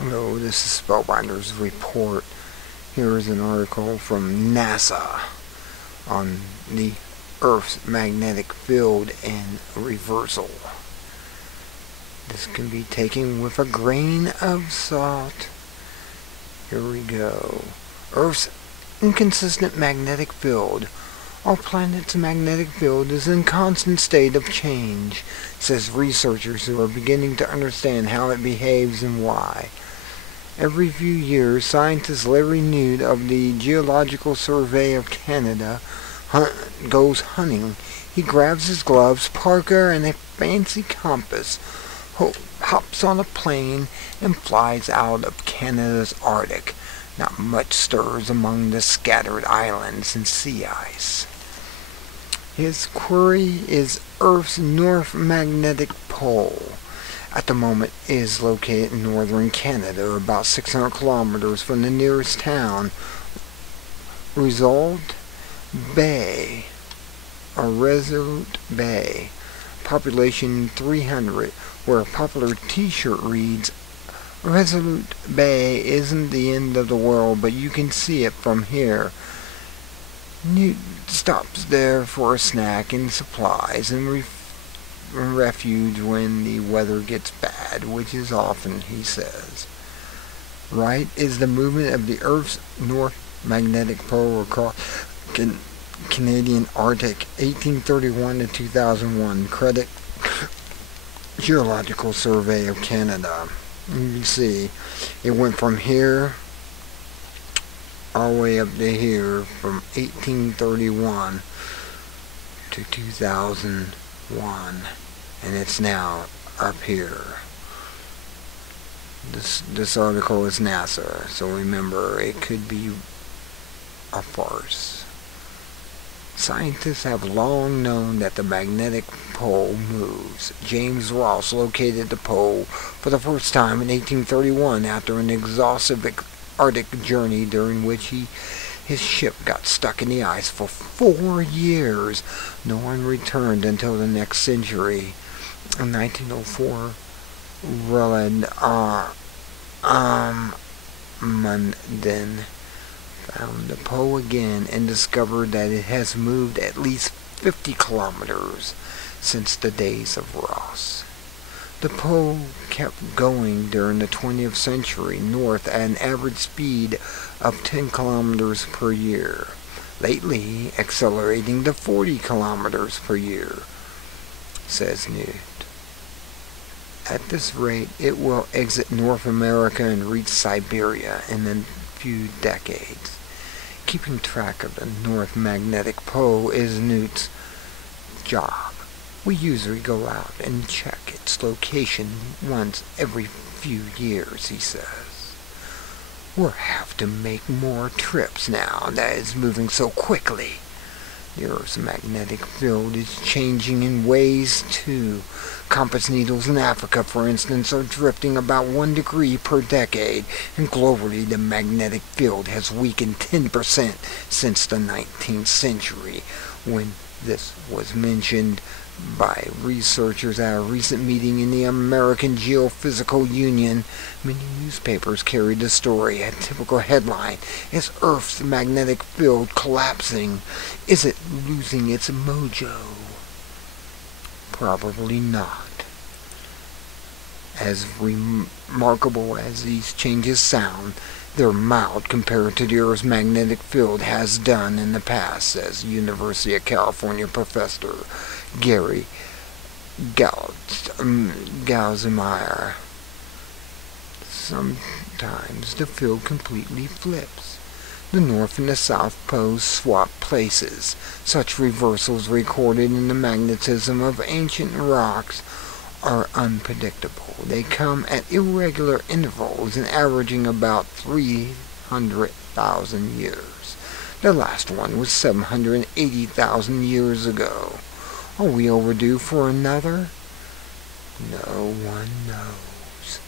Hello, this is Spellbinder's Report. Here is an article from NASA on the Earth's magnetic field and reversal. This can be taken with a grain of salt. Here we go. Earth's inconsistent magnetic field. Our planet's magnetic field is in constant state of change, says researchers who are beginning to understand how it behaves and why. Every few years, scientist Larry Nude of the Geological Survey of Canada goes hunting. He grabs his gloves, parka, and a fancy compass, hops on a plane, and flies out of Canada's Arctic. Not much stirs among the scattered islands and sea ice. His quarry is Earth's North Magnetic Pole. At the moment, it is located in northern Canada, about 600 kilometers from the nearest town, Resolute Bay, population 300, where a popular t-shirt reads, "Resolute Bay isn't the end of the world, but you can see it from here." Newt stops there for a snack and supplies and refuge when the weather gets bad, which is often, he says. Right is the movement of the Earth's North Magnetic Pole across Canadian Arctic, 1831 to 2001. Credit Geological Survey of Canada. You can see it went from here all the way up to here, from 1831 to 2001, and it's now up here. This article is NASA, so remember, it could be a farce. Scientists have long known that the magnetic pole moves. James Ross located the pole for the first time in 1831 after an exhaustive Arctic journey during which his ship got stuck in the ice for 4 years. No one returned until the next century. In 1904, Roland Amundsen found the pole again and discovered that it has moved at least 50 kilometers since the days of Ross. The pole kept going during the 20th century north at an average speed of 10 kilometers per year, lately accelerating to 40 kilometers per year, says Newt. At this rate, it will exit North America and reach Siberia in a few decades. Keeping track of the North Magnetic Pole is Newt's job. We usually go out and check its location once every few years, he says. We'll have to make more trips now that it's moving so quickly. The Earth's magnetic field is changing in ways too. Compass needles in Africa, for instance, are drifting about 1 degree per decade, and globally the magnetic field has weakened 10% since the 19th century, when this was mentioned by researchers at a recent meeting in the American Geophysical Union. Many newspapers carried the story. A typical headline: "Is Earth's magnetic field collapsing? Is it losing its mojo?" Probably not. As remarkable as these changes sound, they're mild compared to the Earth's magnetic field has done in the past, says University of California professor Gary Gausemeyer. Sometimes the field completely flips. The North and the South poles swap places. Such reversals recorded in the magnetism of ancient rocks are unpredictable. They come at irregular intervals and averaging about 300,000 years. The last one was 780,000 years ago. Are we overdue for another? No one knows.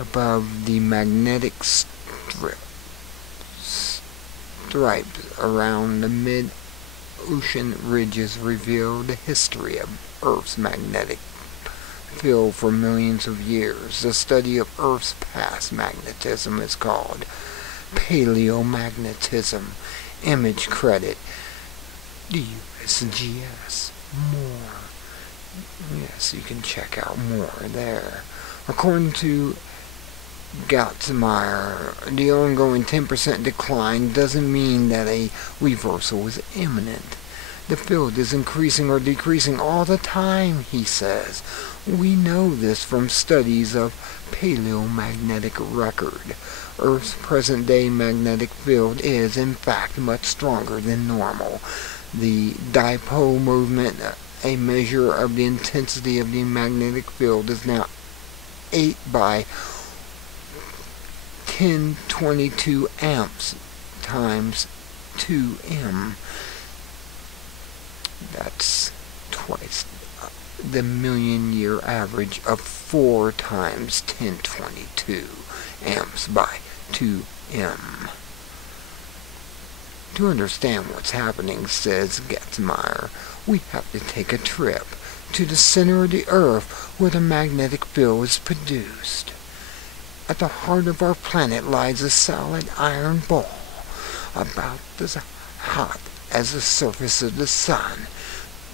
Above the magnetic stripes around the mid-ocean ridges reveal the history of Earth's magnetic field for millions of years. The study of Earth's past magnetism is called paleomagnetism. Image credit the USGS. More. Yes, you can check out more there. According to Gatzmeier, the ongoing 10% decline doesn't mean that a reversal is imminent. The field is increasing or decreasing all the time, he says. We know this from studies of paleomagnetic record. Earth's present-day magnetic field is, in fact, much stronger than normal. The dipole movement, a measure of the intensity of the magnetic field, is now 8 by 1022 amps times 2m. That's twice the million-year average of 4 times 1022 amps by 2m. To understand what's happening, says Gatzmeier, we have to take a trip to the center of the Earth where the magnetic field is produced. At the heart of our planet lies a solid iron ball, about as hot as the surface of the sun.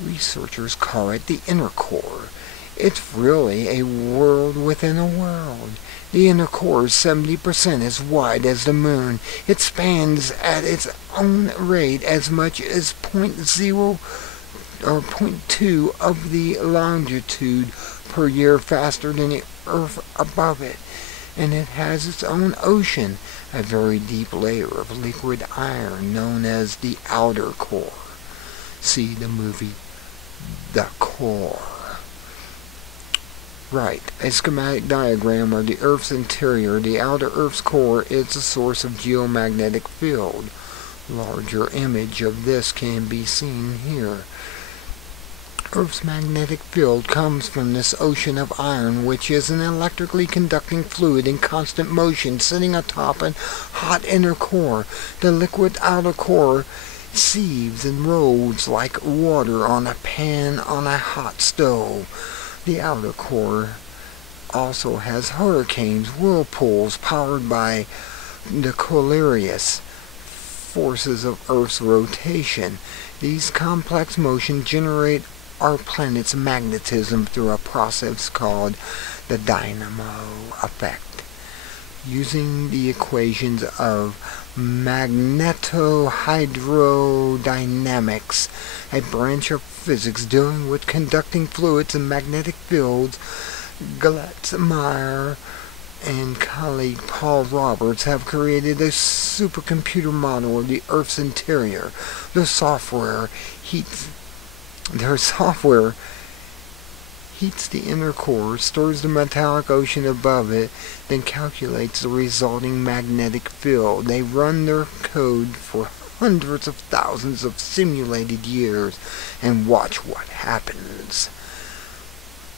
Researchers call it the inner core. It's really a world within a world. The inner core is 70% as wide as the moon. It spans at its own rate as much as 0.0 or 0.2 of the longitude per year faster than the Earth above it. And it has its own ocean, a very deep layer of liquid iron known as the outer core. See the movie The Core. Right, a schematic diagram of the Earth's interior. The outer Earth's core is the source of geomagnetic field. Larger image of this can be seen here. Earth's magnetic field comes from this ocean of iron, which is an electrically conducting fluid in constant motion sitting atop a hot inner core. The liquid outer core sieves and rolls like water on a pan on a hot stove. The outer core also has hurricanes, whirlpools powered by the Coriolis forces of Earth's rotation. These complex motions generate our planet's magnetism through a process called the dynamo effect. Using the equations of magnetohydrodynamics, a branch of physics dealing with conducting fluids and magnetic fields, Gatzmeier and colleague Paul Roberts have created a supercomputer model of the Earth's interior. Their software heats the inner core, stirs the metallic ocean above it, then calculates the resulting magnetic field. They run their code for hundreds of thousands of simulated years and watch what happens.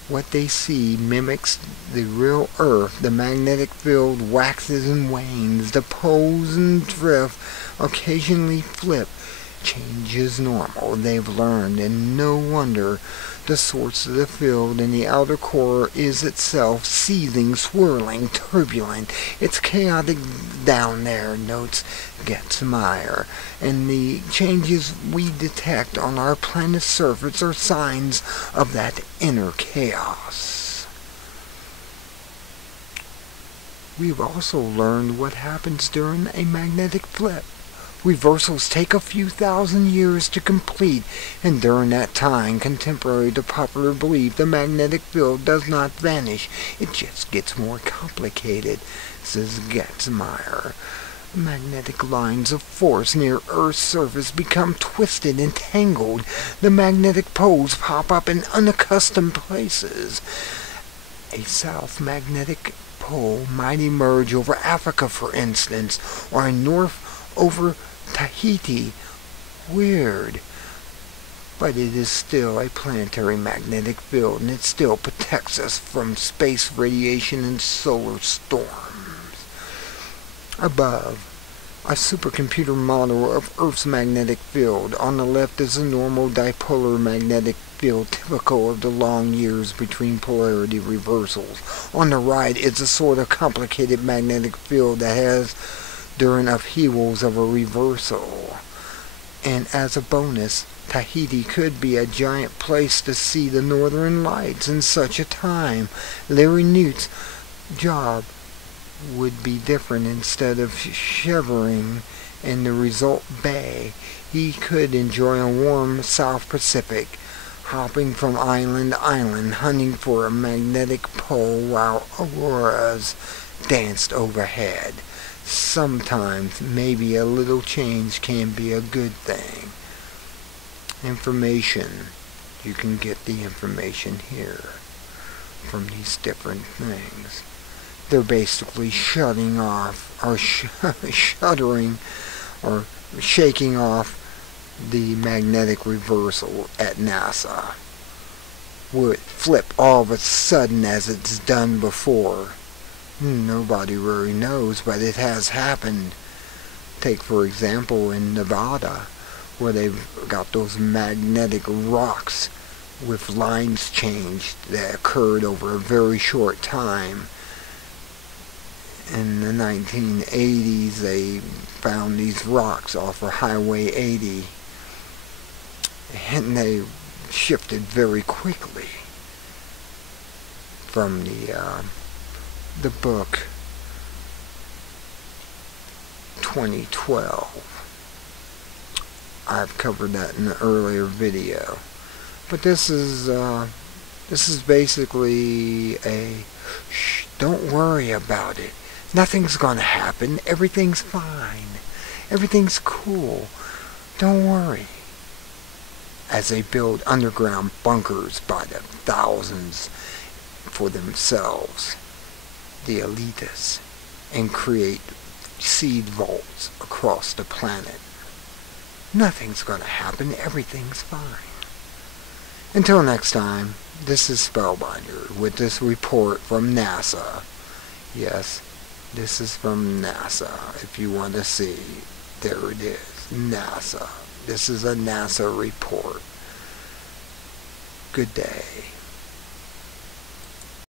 What they see mimics the real Earth. The magnetic field waxes and wanes. The poles and drift occasionally flip. Change is normal, they've learned, and no wonder. The source of the field in the outer core is itself seething, swirling, turbulent. It's chaotic down there, notes Gatzmeier, and the changes we detect on our planet's surface are signs of that inner chaos. We've also learned what happens during a magnetic flip. Reversals take a few thousand years to complete, and during that time, contemporary to popular belief, the magnetic field does not vanish. It just gets more complicated, says Gatzmeier. Magnetic lines of force near Earth's surface become twisted and tangled. The magnetic poles pop up in unaccustomed places. A south magnetic pole might emerge over Africa, for instance, or a north over Tahiti. Weird. But it is still a planetary magnetic field, and it still protects us from space radiation and solar storms. Above, a supercomputer model of Earth's magnetic field. On the left is a normal dipolar magnetic field typical of the long years between polarity reversals. On the right is a sort of complicated magnetic field that has during upheavals of a reversal. And as a bonus, Tahiti could be a giant place to see the northern lights in such a time. Larry Newt's job would be different. Instead of shivering in the result bay, he could enjoy a warm South Pacific, hopping from island to island, hunting for a magnetic pole while auroras danced overhead. Sometimes maybe a little change can be a good thing. Information. You can get the information here from these different things. They're basically shutting off, or shuttering, or shaking off the magnetic reversal at NASA. Will it flip all of a sudden as it's done before? Nobody really knows, but it has happened. Take, for example, in Nevada, where they've got those magnetic rocks with lines changed that occurred over a very short time. In the 1980s, they found these rocks off of Highway 80, and they shifted very quickly from the book 2012. I've covered that in an earlier video, but this is basically a don't worry about it. Nothing's gonna happen. Everything's fine. Everything's cool. Don't worry. As they build underground bunkers by the thousands for themselves, the elitists, and create seed vaults across the planet. Nothing's gonna happen. Everything's fine. Until next time, this is Spellbinder with this report from NASA. Yes, this is from NASA. If you want to see, there it is. NASA. This is a NASA report. Good day.